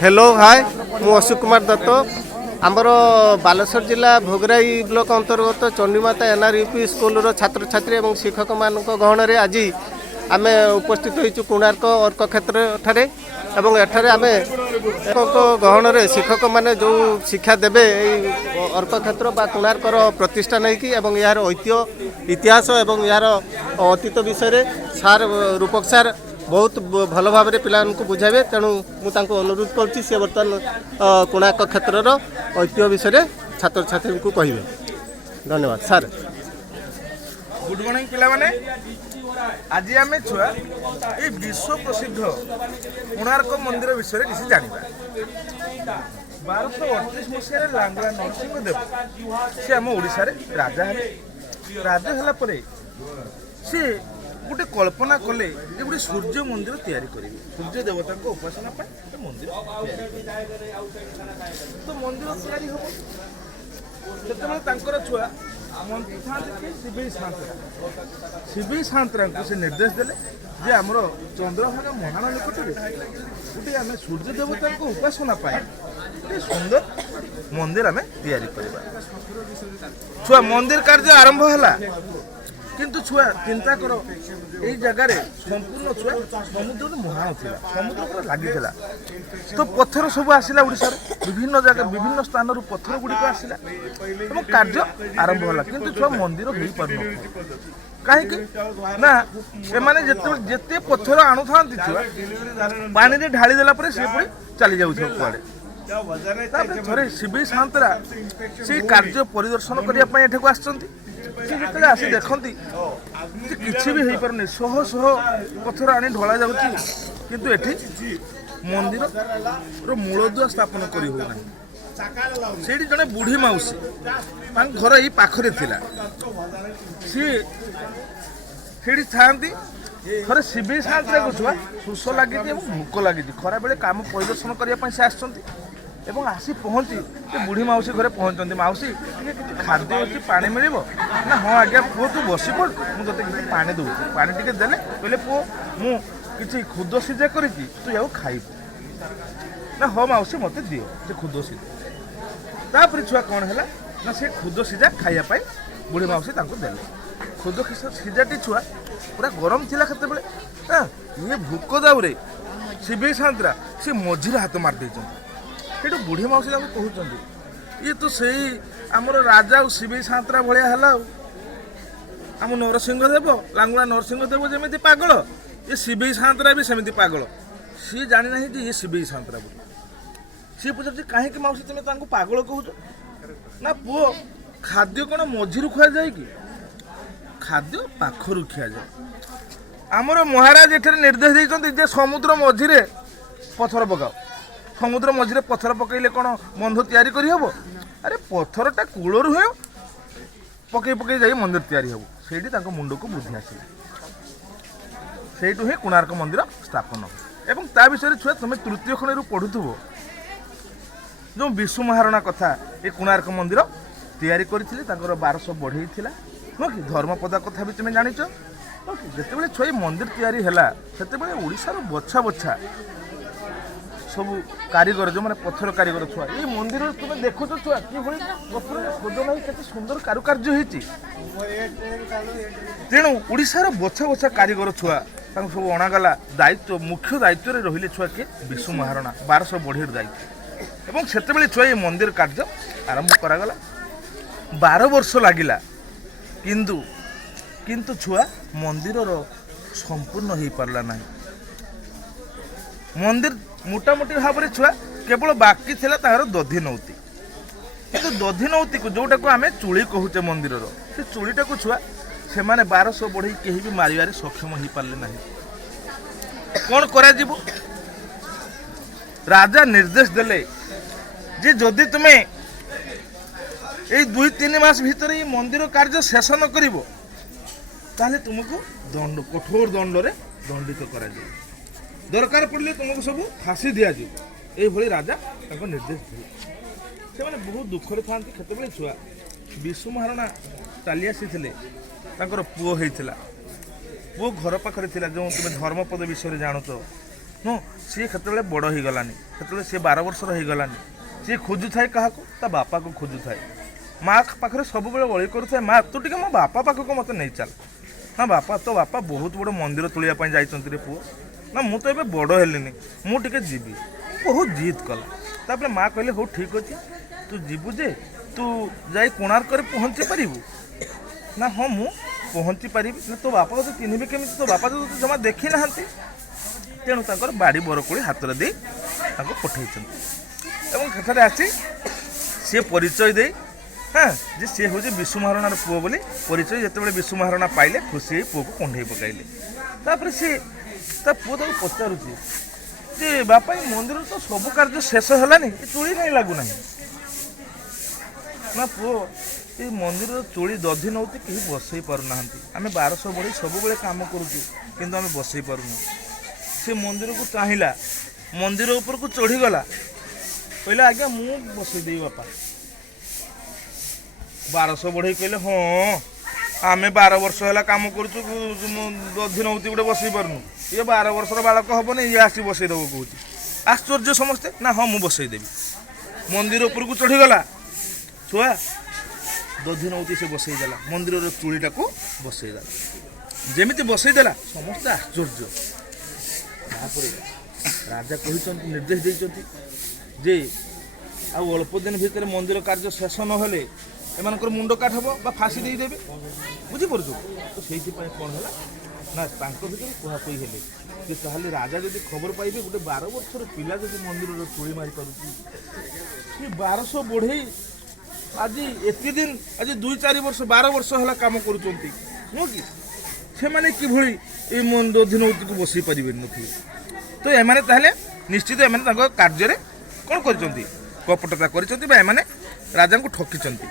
Hello hi मु अशोक कुमार दत्त आमर बालेश्वर जिला भोगराई ब्लॉक अंतर्गत चंडीमाता एनआरयूपी स्कूल छात्र छात्री और शिक्षक मान गहन आज आम उपस्थित होइछु कोणार्क अर्क क्षेत्र ठारे एवं एठारे आम गहन शिक्षक माने जो शिक्षा देबे अर्क क्षेत्र बा कोणार्कर प्रतिष्ठा नहीं कि यार ऐतिह्य इतिहास और यार अतीत विषय सार रूपक सार बहुत भल भाव पिला बुझावे तेणु मुझे अनुरोध करुँची सी बर्तमान कोणार्क क्षेत्र ऐतिह्य विषय छात्र छात्री को कहे। धन्यवाद सर। गुड मॉर्निंग पिला माने आज आम छुआ ये विश्व प्रसिद्ध कोणार्क मंदिर विषय किसी जाना 1238 मसीह लांगला नरसिंह देव सी आम ओडिशा राजा है सी गोटे कल्पना कले गोटे सूर्य मंदिर तैयारी करेंगे सूर्य देवता उपासना मंदिर तो मंदिर तैयारी हम से छुआ मंत्री था शिवी सांतरा को से निर्देश देले जे आमर चंद्रभागा महान निकट गोटे आम सूर्य देवता उपासना पाए सुंदर मंदिर आम तैयारी करवा छुआ मंदिर कार्य आरंभ है किंतु छुआ चिंता कर यही जगार संपूर्ण छुआ समुद्र मुहान था समुद्र पूरा लगी तो पत्थर सब आसला ओडिशा विभिन्न जगह विभिन्न स्थान पत्थर गुड़िक आसला कार्य आरंभ है किंतु छुआ मंदिर हो पार कहीं ना एमाने जिते पत्थर आणु था छुआ पानी रे ढाली देला परे से पुरी चली जाउ कुआडे थोड़े शिवी सांतरा से कार्य परिदर्शन करने एठे आसछंती जिते आसी देखती किसी भी हो पारे शह शह पत्थर आनी ढला जाऊँगी किंतु एठी मंदिर मूलदुआ स्थापन कर जड़े बुढ़ी मौसी घर यही पाखरे थिला सी था थे शिवी सांतरा को छुआ शोष लगी भोक लगी खरा बेले काम परिदर्शन करने से आसछंती एवं आसी पहुँची बुढ़ी मौसी घरे पहुँचती मौसी खाद्य अच्छी पानी मिल ना हाँ आज्ञा पुओ तू बस पड़ मुझे किसी पानी दूसरी पानी टी देले कहले पुओ मुझे खुद सीझा कर तू या खाइबू ना हाँ मौसी मत दियो से खुद सीझा छुआ कौन है ना से खुद सीझा खाइबा बुढ़ी मौसी देले खुद सीझाटी छुआ पूरा गरम थिला केते बेले ये भूक दाऊरे शिवी सांतरा सी मझिरे हाथ मार सेठू बुढ़ी मौसी कहते ये तो सही आमर राजा और शिवी सांतरा भाया है आम नरसिंहदेव लांगुला नरसिंहदेव जमी पागल ये शिवी सांतरा भी सेमती पागल सी जानी ना ये शिवी सांतरा बोली सी पचार कहीं मौसी तुम्हें पागल कह ना पुओ खाद्य कौन मझिरू खुआ जाए कि खाद्य पाखरू खिया जाए आमर महाराज एठारे निर्देश देते समुद्र मझिरे पत्थर पकाओ समुद्र मझिरे पत्थर पकईले कौन बंध तैयारी करहब अरे पत्थरटा कूलर हुए पकई पकई जाई मंदिर तैयारी हम से मुंड को बुद्धि आसला से ही कोणार्क मंदिर स्थापन एवं ता विषय छुआ तुम तृतीय खंड पढ़ुव जो विशु महारणा कथा ये कोणार्क मंदिर तैयारी करथिले 1200 बढ़ई थिला हाँ कि धर्मपदा कथा भी तुम जानिच जिते छुआ मंदिर तैयारी है से ओडिशार बछा बछा सब कारीगर जो मैंने पत्थर कारीगर छुआ ये मंदिर तुम देखो छुआ कि पत्थर खोदना के सुंदर कारुकार्य होती तेणु ओडिशार बछा बछा कारीगर छुआ सब अणागला दायित्व मुख्य दायित्व रहिले छुआ के विशु महारणा 1200 बढ़ी दायित्व एवं से छुआ ये मंदिर कार्य आरंभ करागला 12 वर्ष लगिला किंतु किंतु छुआ मंदिर संपूर्ण हो पारला ना मंदिर मोटामोटी भाव में छुआ केवल बाकी थिला तार दधिनौती किंतु दधिनौती को जोटा को आम चूड़ी कहूचे मंदिर से चूड़ीटा को छुआ से माने 1200 बढ़ई कहीं भी मारिबारे सक्षम हो पारले ना कौन करा जीवो राजा निर्देश देले जे जदि तुम्हें यही 2-3 मास भीतर ये मंदिर कार्य शेष न करिवो ताले तुमको दंड कठोर दंड रे दंडित करा जाए दरकार पड़े तुमको सब फांसी दि जाए राजा निर्देश दिए से बहुत दुखरे था केत छुआ विशु महारणा चली आसी पुओ होता ପୁଅ ଘର ପାଖରେ ଥିଲା ଯେଉଁ ତୁମେ ଧର୍ମପଦ ବିଷୟରେ ଜାଣୁଛ ନୁହଁ ସିଏ କେତେବେଳେ ବଡ଼ ହେଇଗଲାନି ସେତେବେଳେ ସିଏ 12 ବର୍ଷର ହେଇଗଲାନି ସିଏ ଖୋଜୁଥାଏ କାହାକୁ ତା ବାପାକୁ ଖୋଜୁଥାଏ ମା ପାଖରେ ସବୁବେଳେ ଅଳି କରୁଥାଏ ମା ତୁ ଟିକେ ମୋ ବାପା ପାଖକୁ ମୋତେ ନେଇ ଚାଲ ନା ବାପା ତୋ ବାପା ବହୁତ ବଡ଼ ମନ୍ଦିର ତୋଳିବା ପାଇଁ ଯାଇଛନ୍ତି ରେ ପୁଅ ନା ମୁଁ ତ ଏବେ ବଡ଼ ହେଲିନି ମୁଁ ଟିକେ ଯିବି ବହୁତ ଜିଦ୍ କଲା ତାପରେ ମା କହିଲେ ହଉ ଠିକ୍ ଅଛି ତୁ ଯିବୁ ଯେ ତୁ ଯାଇ କୋଣାର୍କରେ ପହଞ୍ଚି ପାରିବୁ ନା ହଁ ମୁଁ ପହଞ୍ଚି ପାରିବି ନା ତୋ ବାପା ତୋତେ ଚିହ୍ନିବି କେମିତି ତୋ ବାପା ତ ତୋତେ ଜମା ଦେଖି ନାହାନ୍ତି ତେଣୁ ତାଙ୍କର ବାଡ଼ି ବରକୋଳି ହାତରେ ଦେଇ ତାଙ୍କୁ ପଠାଇଛନ୍ତି ଏବଂ ସେଠାରେ ଆସି ସିଏ ପରିଚୟ ଦେଇ ହଁ ଯେ ସିଏ ହେଉଛି ବିଶୁ ମହାରଣାର ପୁଅ ବୋଲି ପରିଚୟ ଯେତେବେଳେ ବିଶୁ ମହାରଣା ପାଇଲେ ଖୁସି ହେଇ ପୁଅକୁ କୁଣ୍ଢେଇ ପକାଇଲେ ତାପରେ ସିଏ ତା ପୁଅ ତାକୁ ପଚାରୁଛି ଯେ ବାପା ଏ ମନ୍ଦିରରେ ତ ସବୁ କାର୍ଯ୍ୟ ଶେଷ ହେଲାନି ଏ ଚୁଳି କାହିଁ ଲାଗୁନାହିଁ ନା ପୁଅ ଏ ମନ୍ଦିରର ଚୁଳି ଦଧି ନେଉଛି କେହି ବସେଇ ପାରୁନାହାନ୍ତି ଆମେ 1200 ବଢ଼େଇ ସବୁବେଳେ କାମ କରୁଛୁ କିନ୍ତୁ ଆମେ ବସେଇ ପାରୁନୁ ସେ ମନ୍ଦିରକୁ ଚାହିଁଲା ମନ୍ଦିର ଉପରକୁ ଚଢ଼ିଗଲା କହିଲା ଆଜ୍ଞା ମୁଁ ବସେଇଦେବି ବାପା 1200 ବଢ଼େଇ କହିଲେ ହଁ ଆମେ 12 ବର୍ଷ ହେଲା କାମ କରୁଛୁ ଦଧି ନେଉଛି ଗୋଟେ ବସେଇ ପାରୁନୁ ଇଏ 12 ବର୍ଷର ବାଳକ ହବନି ଇଏ ଆସି ବସେଇଦେବ କହୁଛି ଆଶ୍ଚର୍ଯ୍ୟ ସମସ୍ତେ ନା ହଁ ମୁଁ ବସେଇଦେବି ମନ୍ଦିର ଉପରକୁ ଚଢ଼ିଗଲା ଛୁଆ ଦଧି ନେଉଛି ସେ ବସେଇଦେଲା ମନ୍ଦିରର ଚୁଳିଟାକୁ ବସେଇଦେଲା ଯେମିତି ବସେଇଦେଲା ସମସ୍ତେ ଆଶ୍ଚର୍ଯ୍ୟ ତାପରେ ରାଜା କହିଛନ୍ତି ନିର୍ଦ୍ଦେଶ ଦେଇଛନ୍ତି ଯେ ଆଉ ଅଳ୍ପ ଦିନ ଭିତରେ ମନ୍ଦିର କାର୍ଯ୍ୟ ଶେଷ ନହେଲେ ଏମାନଙ୍କର ମୁଣ୍ଡ କାଟ ହେବ ବା ଫାଶୀ ଦେଇଦେବେ ବୁଝିପାରୁଛୁ ତ ସେଇଥିପାଇଁ କ'ଣ ହେଲା ନା ତାଙ୍କ ଭିତରେ କୁହାକୁହି ହେଲେ ଯେ ତାହେଲେ ରାଜା ଯଦି ଖବର ପାଇବେ ଗୋଟେ 12 ବର୍ଷର ପିଲା ଯଦି ମନ୍ଦିରର ଚୁଳି ମାରିପାରୁଛି ସେ 1200 ବଢ଼େଇ ଆଜି ଏତେ ଦିନ ଆଜି 2-4 ବର୍ଷ 12 ବର୍ଷ ହେଲା କାମ କରୁଛନ୍ତି ନୁହଁ କି ସେମାନେ କିଭଳି ଏ ଦଧିନଉତିକୁ ବସେଇ ପାରିବେନି ନଥିବେ ତ ଏମାନେ ତାହେଲେ ନିଶ୍ଚିତ ଏମାନେ ତାଙ୍କ କାର୍ଯ୍ୟରେ କ'ଣ କରିଛନ୍ତି କପଟତା କରିଛନ୍ତି ବା ଏମାନେ ରାଜାଙ୍କୁ ଠକିଛନ୍ତି।